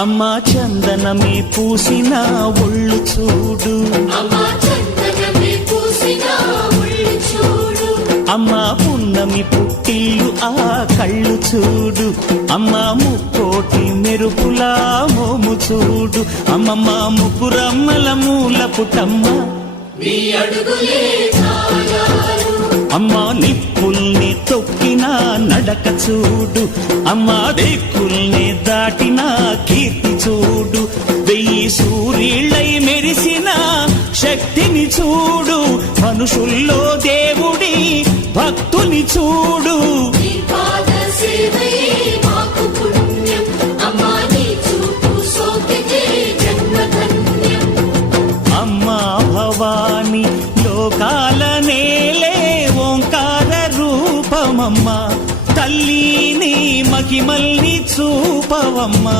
అమ్మా చందనమే పూసిన ఒళ్ళు చూడు, అమ్మా పున్నమి పుట్టిల్లు ఆ కళ్ళు చూడు, అమ్మా ముక్కోటి మెరుపులా మోము చూడు, అమ్మమ్మ ముగ్గురమ్మల మూల పుటమ్మ అమ్మా నిప్పుల్ని తొక్కిన నడక చూడు, అమ్మా దిక్కుల్ని దాటిన కీర్తి చూడు, 1000 సూర్యుళ్ళై మెరిసిన శక్తిని చూడు, మనుషుల్లో దేవుడి భక్తుని చూడు. అమ్మా భవాని లోకాల నేలే ఓంకార రూపమమ్మా, తల్లిని మహిమల్ని చూపవమ్మా.